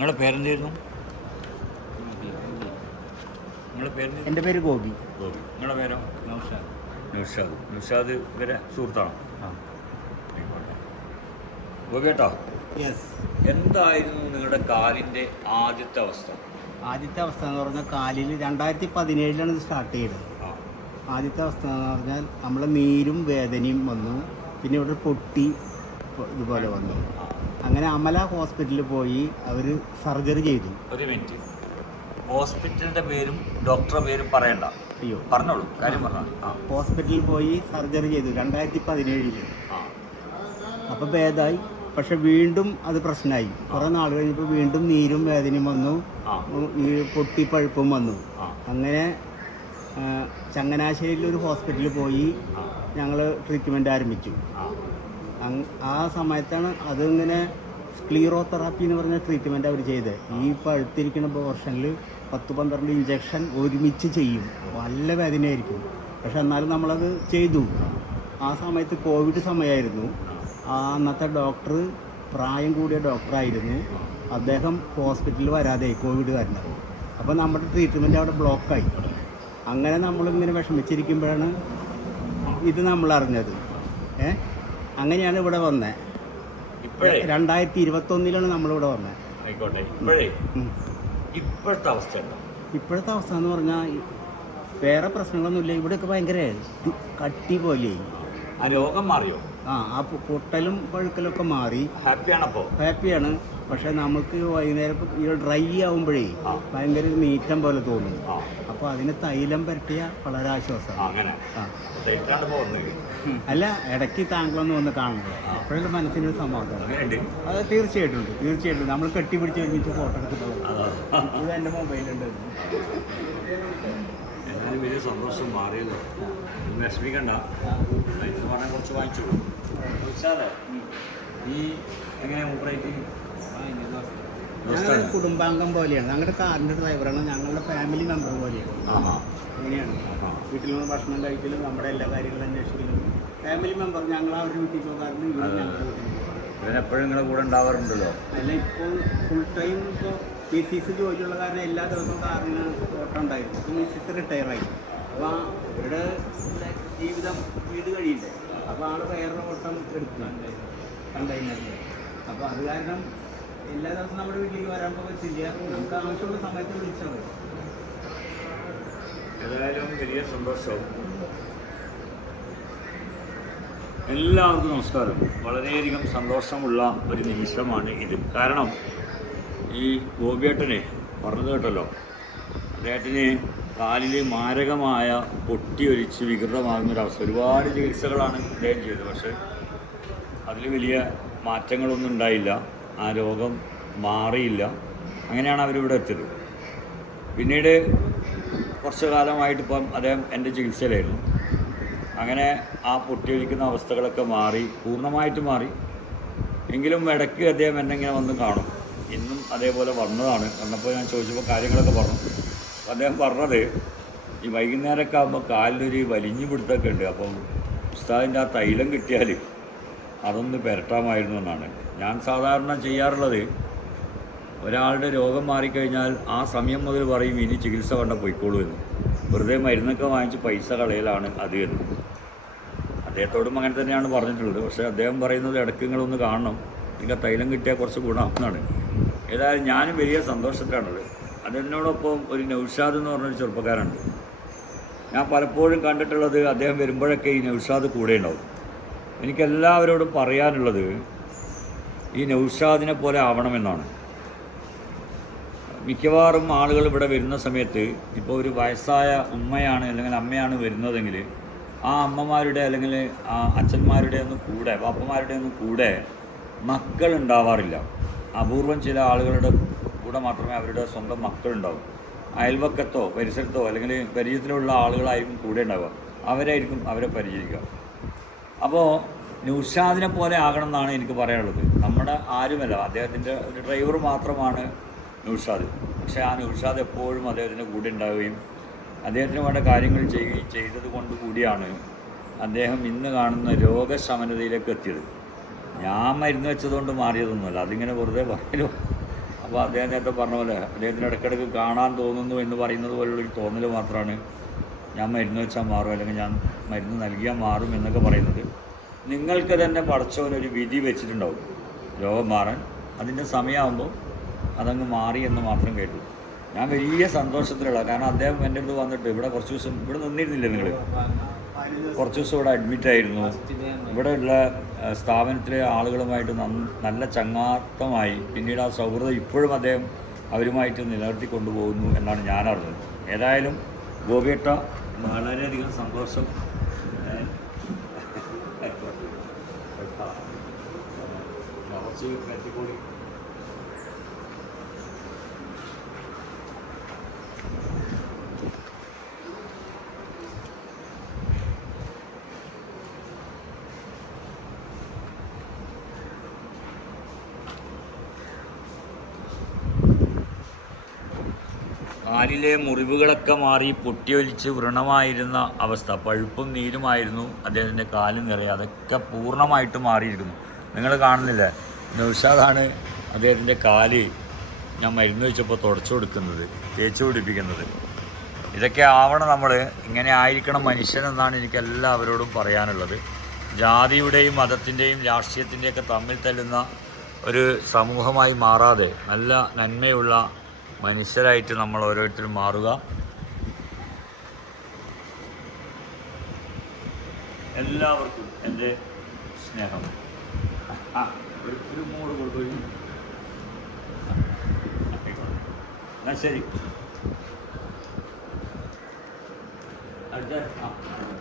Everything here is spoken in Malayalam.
നിങ്ങളുടെ പേരെന്തായിരുന്നു? നിങ്ങളുടെ പേര് എന്റെ പേര് ഗോപി. ഗോപി. നിങ്ങളുടെ പേരോ? നൗഷാദ്. നൗഷാദ്. ഇവരെ സുഹൃത്താണ്? ഗോപി കേട്ടോ യെസ് എന്തായിരുന്നു നിങ്ങളുടെ കാലിന്റെ ആദ്യത്തെ അവസ്ഥ? ആദ്യത്തെ അവസ്ഥ എന്ന് പറഞ്ഞാൽ കാലിൽ രണ്ടായിരത്തി പതിനേഴിലാണ് ഇത് സ്റ്റാർട്ട് ചെയ്തത്. ആ. ആദ്യത്തെ അവസ്ഥ എന്ന് പറഞ്ഞാൽ നമ്മളെ നീരും വേദനയും വന്നു. പിന്നെ ഇവിടെ പൊട്ടി ഇതുപോലെ വന്നു. അങ്ങനെ അമല ഹോസ്പിറ്റലിൽ പോയി അവർ സർജറി ചെയ്തു. ഒരു മിനിറ്റ്. ഹോസ്പിറ്റലിന്റെ പേരും ഡോക്ടറുടെ പേരും പറയണ്ട. അയ്യോ. പറഞ്ഞോളൂ. കാര്യം പറഞ്ഞു. ആ. ഹോസ്പിറ്റലിൽ പോയി സർജറി ചെയ്തു രണ്ടായിരത്തി പതിനേഴിൽ അപ്പോൾ ഭേദമായി പക്ഷെ വീണ്ടും അത് പ്രശ്നമായി കുറേ നാൾ കഴിഞ്ഞപ്പോൾ വീണ്ടും നീരും വേദനയും വന്നു. ഈ പൊട്ടിപ്പഴുപ്പും വന്നു. അങ്ങനെ ചങ്ങനാശ്ശേരിയിൽ ഒരു ഹോസ്പിറ്റലിൽ പോയി ഞങ്ങൾ ട്രീറ്റ്മെന്റ് ആരംഭിച്ചു. ആ സമയത്താണ് അതിങ്ങനെ സ്ക്ലീറോതെറാപ്പി എന്ന് പറഞ്ഞ ട്രീറ്റ്മെന്റ് അവർ ചെയ്തത് ഈ പഴുത്തിരിക്കുന്ന പോർഷനിൽ പത്ത് പന്ത്രണ്ട് ഇഞ്ചക്ഷൻ ഒരുമിച്ച് ചെയ്യും. നല്ല വേദനയായിരിക്കും. പക്ഷെ എന്നാലും നമ്മളത് ചെയ്തു. ആ സമയത്ത് കോവിഡ് സമയമായിരുന്നു ആ അന്നത്തെ ഡോക്ടർ പ്രായം കൂടിയ ഡോക്ടറായിരുന്നു അദ്ദേഹം ഹോസ്പിറ്റലിൽ വരാതെ കോവിഡ് കാരണം. അപ്പോൾ നമ്മുടെ ട്രീറ്റ്മെന്റ് അവിടെ ബ്ലോക്കായി അങ്ങനെ നമ്മളിങ്ങനെ വിഷമിച്ചിരിക്കുമ്പോഴാണ് ഇത് നമ്മൾ അറിഞ്ഞത്. ഏ? അങ്ങനെയാണ് ഇവിടെ വന്നത് ഇപ്പോഴേ? രണ്ടായിരത്തി ഇരുപത്തൊന്നിലാണ് നമ്മളിവിടെ വന്നത് ആയിക്കോട്ടെ. ഇപ്പോഴേ. ഇപ്പോഴത്തെ അവസ്ഥ ഇപ്പോഴത്തെ അവസ്ഥ എന്ന് പറഞ്ഞാൽ വേറെ പ്രശ്നങ്ങളൊന്നുമില്ല. ഇവിടെയൊക്കെ ഭയങ്കര കട്ടി പോലെ ആ രോഗം മാറിയോ? ആ ആ പൊട്ടലും പഴുക്കലൊക്കെ മാറി. ഹാപ്പിയാണ് അപ്പോൾ ഹാപ്പിയാണ്. പക്ഷെ നമുക്ക് വൈകുന്നേരം ഈ ഡ്രൈ ആവുമ്പോഴേ. ഭയങ്കര ഒരു നീറ്റം പോലെ തോന്നും. അപ്പോൾ അതിന് തൈലം പരട്ടിയ വളരെ ആശ്വാസം. അല്ല ഇടയ്ക്ക് താങ്കളൊന്ന് വന്ന് കാണുന്നത് അപ്പോഴും മനസ്സിനൊരു സമാധാനം. അത് തീർച്ചയായിട്ടും ഉണ്ട് തീർച്ചയായിട്ടും നമ്മൾ കെട്ടിപ്പിടിച്ച് ഒരുമിച്ച് ഫോട്ടോ എടുത്ത് പോകും. ഇത് എന്റെ മൊബൈലുണ്ട്. എന്നാലും വലിയ സന്തോഷം മാറിയല്ലോ ഒന്നും വിഷമിക്കണ്ട. കുറച്ച് വാങ്ങിച്ചു സാറേ ഈ എങ്ങനെ ഞങ്ങളുടെ കുടുംബാംഗം പോലെയാണ്. ഞങ്ങളുടെ കാറിന്റെ ഡ്രൈവറാണ് ഞങ്ങളുടെ ഫാമിലി മെമ്പർ പോലെയാണ്. അങ്ങനെയാണ് വീട്ടിൽ നിന്ന് ഭക്ഷണം കഴിക്കലും നമ്മുടെ എല്ലാ കാര്യങ്ങളും അന്വേഷിക്കലും. ഫാമിലി മെമ്പർ ഞങ്ങൾ ആ ഒരു വീട്ടിൽ പോകാറുണ്ട് ഇവർ ഞങ്ങളുടെ വീട്ടിൽ നിങ്ങളുടെ കൂടെ ഉണ്ടാവാറുണ്ടല്ലോ? അല്ല ഇപ്പോൾ ഫുൾ ടൈം ഇപ്പോൾ മിസ്സിസ് ജോലിയുള്ള കാരണം എല്ലാ ദിവസവും കാറിന് ഓട്ടം ഉണ്ടായിരുന്നു. ഇപ്പോൾ മിസ്സിസ് റിട്ടയറായി അപ്പോൾ ഇവരുടെ ജീവിതം വീട് കഴിയില്ലേ? അപ്പോൾ ആൾ വേറെ ഓട്ടം എടുക്കും കണ്ടെയ്നറിൽ അപ്പോൾ അത് കാരണം എല്ലാ ദിവസവും നമ്മുടെ വീട്ടിലേക്ക് വരാൻ പറ്റില്ല. നമുക്ക് ആവശ്യമുള്ള സമയത്ത് വിളിച്ചാൽ മതി. ഏതായാലും വലിയ സന്തോഷം എല്ലാവർക്കും നമസ്കാരം. വളരെയധികം സന്തോഷമുള്ള ഒരു നിമിഷമാണ് ഇത്. കാരണം ഈ ഗോപിയേട്ടനെ പറഞ്ഞു കേട്ടല്ലോ. അദ്ദേഹത്തിന് കാലിൽ മാരകമായ പൊട്ടിയൊലിച്ച് വികൃതമാകുന്ന ഒരവസ്ഥ ഒരുപാട് ചികിത്സകളാണ് അദ്ദേഹം ചെയ്തത്. പക്ഷേ അതിൽ വലിയ മാറ്റങ്ങളൊന്നും ഉണ്ടായില്ല. ആ രോഗം മാറിയില്ല. അങ്ങനെയാണ് അവരിവിടെ എത്തിയത്. പിന്നീട് കുറച്ചു കാലമായിട്ട് ഇപ്പം അദ്ദേഹം എന്റെ ചികിത്സയിലായിരുന്നു. അങ്ങനെ ആ പൊട്ടിയൊലിക്കുന്ന അവസ്ഥകളൊക്കെ മാറി പൂർണമായിട്ട് മാറി. എങ്കിലും ഇടയ്ക്ക് അദ്ദേഹം എന്നെ വന്ന് കാണും. ഇന്നും അതേപോലെ വന്നതാണ്. വന്നപ്പോൾ ഞാൻ ചോദിച്ചപ്പോൾ കാര്യങ്ങളൊക്കെ പറഞ്ഞു. അദ്ദേഹം പറഞ്ഞത് ഈ വൈകുന്നേരമൊക്കെ ആകുമ്പോൾ കാലിലൊരു വലിഞ്ഞു പിടുത്തൊക്കെ ഉണ്ട്. അപ്പം ഉസ്താദിന്റെ ആ തൈലം കിട്ടിയാൽ അതൊന്ന് പുരട്ടാമായിരുന്നു എന്നാണ്. ഞാൻ സാധാരണ ചെയ്യാറുള്ളത് ഒരാളുടെ രോഗം മാറിക്കഴിഞ്ഞാൽ ആ സമയം മുതൽ പറയും ഇനി ചികിത്സ കണ്ട പോയിക്കോളൂ എന്ന്. വെറുതെ മരുന്നൊക്കെ വാങ്ങിച്ച് പൈസ കളയലാണ് അത് എന്ന്. അദ്ദേഹത്തോടും അങ്ങനെ തന്നെയാണ് പറഞ്ഞിട്ടുള്ളത്. പക്ഷേ അദ്ദേഹം പറയുന്നത് ഇടയ്ക്ക് നിങ്ങളൊന്ന് കാണണം. നിങ്ങൾക്ക് തൈലം കിട്ടിയാൽ കുറച്ച് ഗുണം എന്നാണ്. ഏതായാലും ഞാനും വലിയ സന്തോഷത്തിലാണുള്ളത്. അതിനോടൊപ്പം ഒരു നൗഷാദ് എന്ന് പറഞ്ഞൊരു ചെറുപ്പക്കാരുണ്ട് ഞാൻ പലപ്പോഴും കണ്ടിട്ടുള്ളത് അദ്ദേഹം വരുമ്പോഴൊക്കെ ഈ നൗഷാദ് കൂടെ ഉണ്ടാവും. എനിക്കെല്ലാവരോടും പറയാനുള്ളത് ഈ നൗഷാദിനെ പോലെ ആവണമെന്നാണ്. മിക്കവാറും ആളുകൾ ഇവിടെ വരുന്ന സമയത്ത് ഇപ്പോൾ ഒരു വയസ്സായ ഉമ്മയാണ് അല്ലെങ്കിൽ അമ്മയാണ് വരുന്നതെങ്കിൽ ആ അമ്മമാരുടെ അല്ലെങ്കിൽ ആ അച്ഛന്മാരുടെ ഒന്നും കൂടെ പാപ്പമാരുടെ ഒന്നും കൂടെ മക്കൾ ഉണ്ടാവാറില്ല. അപൂർവം ചില ആളുകളുടെ കൂടെ മാത്രമേ അവരുടെ സ്വന്തം മക്കളുണ്ടാവും. അയൽവക്കത്തോ പരിസരത്തോ അല്ലെങ്കിൽ പരിചയത്തിലുള്ള ആളുകളായിരിക്കും കൂടെ ഉണ്ടാവുക. അവരായിരിക്കും അവരെ പരിചരിക്കുക. അപ്പോൾ നൗഷാദിനെ പോലെ ആകണം എന്നാണ് എനിക്ക് പറയാനുള്ളത്. നമ്മുടെ ആരുമല്ല. അദ്ദേഹത്തിന്റെ ഒരു ഡ്രൈവർ മാത്രമാണ് നൗഷാദ് പക്ഷേ ആ നൗഷാദ് എപ്പോഴും അദ്ദേഹത്തിന്റെ കൂടെ ഉണ്ടാവുകയും അദ്ദേഹത്തിന് വേണ്ട കാര്യങ്ങൾ ചെയ്യുകയും ചെയ്തത് കൊണ്ട് കൂടിയാണ് അദ്ദേഹം ഇന്ന് കാണുന്ന രോഗശമനതയിലേക്ക് എത്തിയത്. ഞാൻ മരുന്ന് വെച്ചതുകൊണ്ട് മാറിയതൊന്നുമല്ല. അതിങ്ങനെ വെറുതെ പറയലോ. അപ്പോൾ അദ്ദേഹം നേരത്തെ പറഞ്ഞ പോലെ അദ്ദേഹത്തിന് ഇടയ്ക്കിടയ്ക്ക് കാണാൻ തോന്നുന്നു എന്ന് പറയുന്നത് പോലുള്ളൊരു തോന്നൽ മാത്രമാണ് ഞാൻ മരുന്ന് വെച്ചാൽ മാറും അല്ലെങ്കിൽ ഞാൻ മരുന്ന് നൽകിയാൽ മാറും എന്നൊക്കെ പറയുന്നത്. നിങ്ങൾക്ക് തന്നെ പടച്ചവനൊരു വിധി വെച്ചിട്ടുണ്ടാവും. രോഗം മാറാൻ. അതിന്റെ സമയമാകുമ്പോൾ അതങ്ങ് മാറി എന്ന് മാത്രം കേട്ടു. ഞാൻ വലിയ സന്തോഷത്തിലുള്ള കാരണം അദ്ദേഹം എന്റെ അടുത്ത് വന്നിട്ട് ഇവിടെ കുറച്ച് ദിവസം ഇവിടെ നിന്നിരുന്നില്ല നിങ്ങൾ? കുറച്ച് ദിവസം ഇവിടെ അഡ്മിറ്റ് ആയിരുന്നു. ഇവിടെയുള്ള സ്ഥാപനത്തിലെ ആളുകളുമായിട്ട് നല്ല ചങ്ങാത്തമായി പിന്നീട് ആ സൗഹൃദം ഇപ്പോഴും അദ്ദേഹം അവരുമായിട്ട് നിലനിർത്തി കൊണ്ടുപോകുന്നു എന്നാണ് ഞാൻ അറിഞ്ഞത് ഏതായാലും ഗോപിയേട്ട വളരെയധികം സന്തോഷം കാലിലെ മുറിവുകളൊക്കെ മാറി പൊട്ടിയൊലിച്ച് വ്രണമായിരുന്ന അവസ്ഥ. പഴുപ്പും നീരുമായിരുന്നു. അദ്ദേഹത്തിന്റെ കാൽ നിറയെ അതൊക്കെ പൂർണമായിട്ട് മാറിയിരിക്കുന്നു. നിങ്ങൾ കാണുന്നില്ല? നൗഷാദാണ് അദ്ദേഹത്തിന്റെ കാൽ ഞാൻ മരുന്ന് വെച്ചപ്പോൾ തുടച്ചു കൊടുക്കുന്നത് തേച്ച് പിടിപ്പിക്കുന്നത്. ഇതൊക്കെ ആവണം നമ്മൾ ഇങ്ങനെ ആയിരിക്കണം മനുഷ്യനെന്നാണ് എനിക്ക് എല്ലാവരോടും പറയാനുള്ളത്. ജാതിയുടെയും മതത്തിന്റെയും രാഷ്ട്രീയത്തിന്റെയൊക്കെ തമ്മിൽ തല്ലുന്ന ഒരു സമൂഹമായി മാറാതെ നല്ല നന്മയുള്ള മനുഷ്യരായിട്ട് നമ്മൾ ഓരോരുത്തരും മാറുക. എല്ലാവർക്കും എന്റെ സ്നേഹം. ഒരു മൂട് കൊടുത്തു ശരി. അടുത്ത ആ.